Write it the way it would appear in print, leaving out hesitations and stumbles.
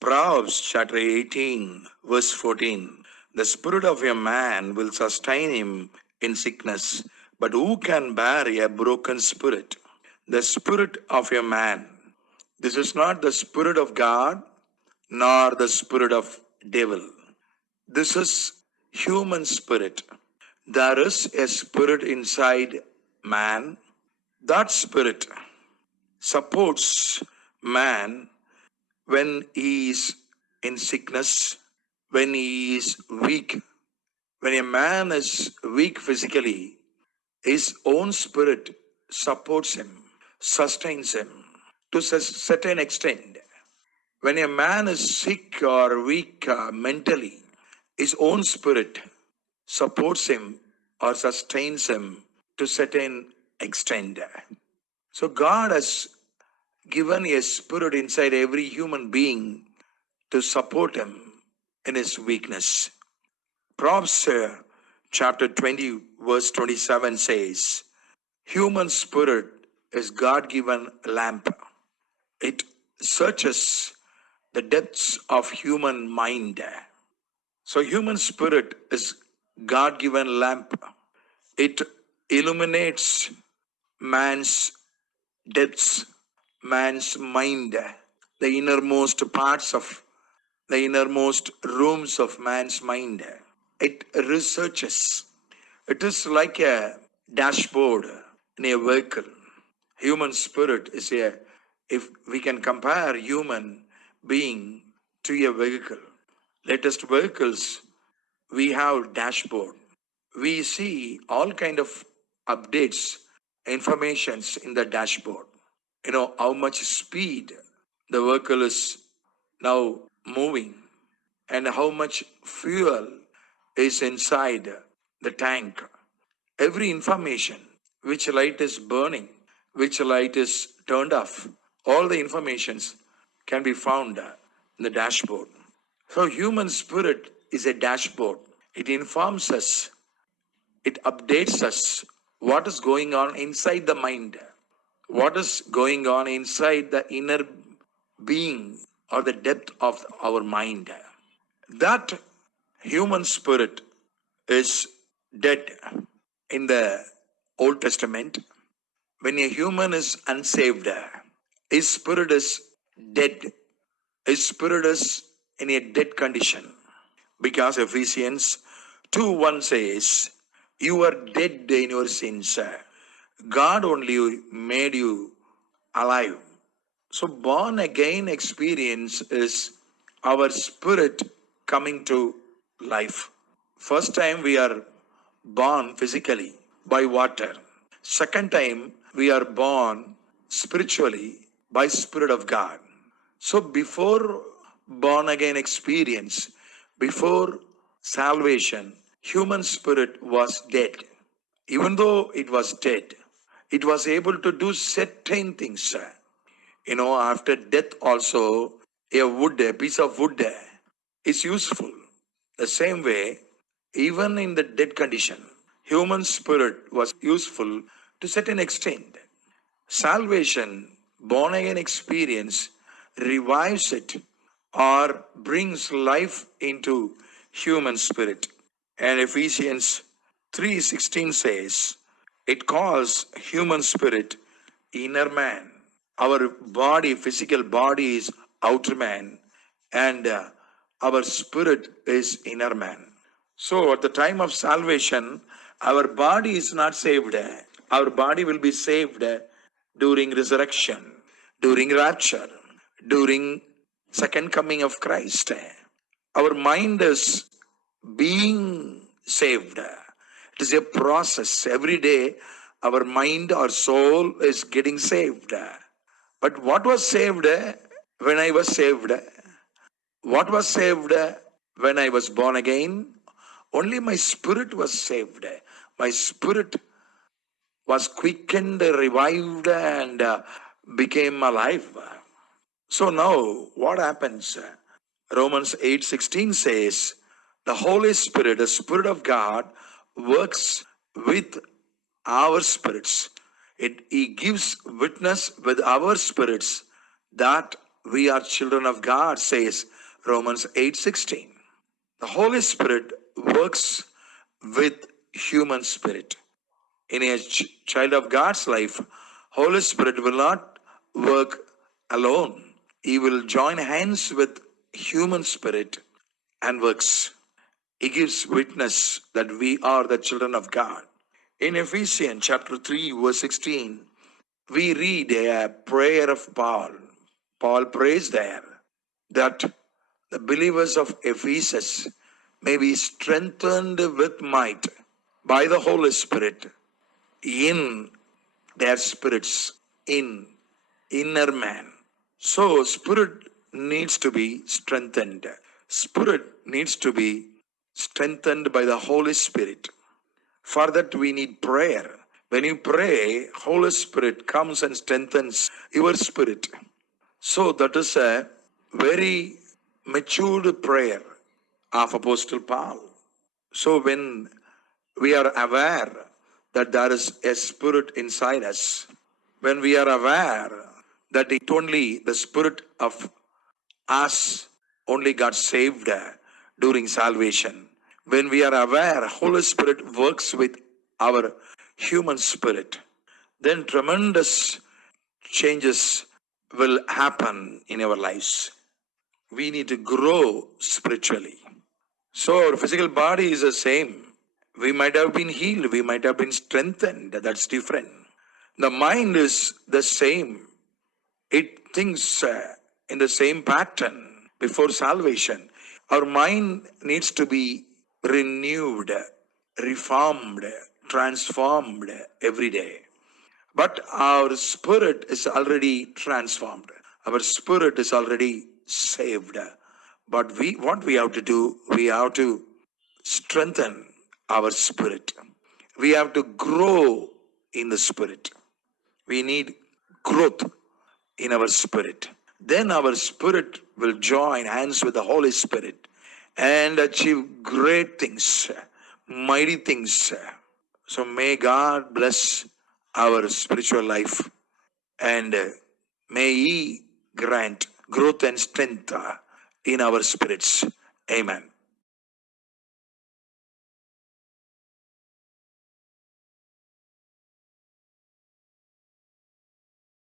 Proverbs chapter 18, verse 14. The spirit of a man will sustain him in sickness, but who can bear a broken spirit? The spirit of a man. This is not the spirit of God, nor the spirit of devil. This is human spirit. There is a spirit inside man. That spirit supports man when he is in sickness, when he is weak. When a man is weak physically, his own spirit supports him, sustains him to a certain extent. When a man is sick or weak mentally, his own spirit supports him or sustains him to certain extent. So God has given a spirit inside every human being to support him in his weakness. Proverbs chapter 20 verse 27 says, human spirit is God-given lamp. It searches the depths of human mind. So human spirit is God-given lamp. It illuminates man's depths, man's mind, the innermost parts of the innermost rooms of man's mind. It researches. It is like a dashboard in a vehicle. Human spirit is if we can compare human being to a vehicle. Latest vehicles, we have dashboard. We see all kind of updates, informations in the dashboard. You know how much speed the vehicle is now moving and how much fuel is inside the tank. Every information, which light is burning, which light is turned off, all the informations can be found in the dashboard. So human spirit is a dashboard. It informs us, it updates us what is going on inside the mind, what is going on inside the inner being or the depth of our mind. That human spirit is dead. In the Old Testament, when a human is unsaved, his spirit is dead. His spirit is in a dead condition. Because Ephesians 2:1 says, you are dead in your sins. God only made you alive. So born again experience is our spirit coming to life. First time we are born physically by water. Second time we are born spiritually by Spirit of God. So before born again experience, before salvation, human spirit was dead. Even though it was dead, it was able to do certain things. You know, after death also, a piece of wood is useful. The same way, even in the dead condition, human spirit was useful to certain extent. Salvation, born again experience, revives it or brings life into human spirit. And Ephesians 3:16 says, it calls human spirit inner man. Our body, physical body is outer man, and our spirit is inner man. So at the time of salvation, our body is not saved. Our body will be saved during resurrection, during rapture, during second coming of Christ. Our mind is being saved. It is a process. Every day, our mind or soul is getting saved. But what was saved when I was saved? What was saved when I was born again? Only my spirit was saved. My spirit was quickened, revived, and became alive. So now, what happens? Romans 8:16 says, the Holy Spirit, the Spirit of God, works with our spirits. He gives witness with our spirits that we are children of God, says Romans 8:16. The Holy Spirit works with human spirit. In a child of God's life, Holy Spirit will not work alone. He will join hands with human spirit and works. He gives witness that we are the children of God. In Ephesians chapter 3, verse 16, we read a prayer of Paul. Paul prays there that the believers of Ephesus may be strengthened with might by the Holy Spirit in their spirits, in inner man. So spirit needs to be strengthened. Spirit needs to be strengthened by the Holy Spirit. For that we need prayer. When you pray, Holy Spirit comes and strengthens your spirit. So that is a very matured prayer of Apostle Paul. So when we are aware that there is a spirit inside us, when we are aware that it only the spirit of us only got saved during salvation, when we are aware Holy Spirit works with our human spirit, then tremendous changes will happen in our lives. We need to grow spiritually. So our physical body is the same. We might have been healed, we might have been strengthened. That's different. The mind is the same. It thinks in the same pattern before salvation. Our mind needs to be renewed, reformed, transformed every day. But our spirit is already transformed. Our spirit is already saved. But what we have to do, we have to strengthen our spirit. We have to grow in the spirit. We need growth in our spirit. Then our spirit will join hands with the Holy Spirit and achieve great things, mighty things. So may God bless our spiritual life and may He grant growth and strength in our spirits. Amen.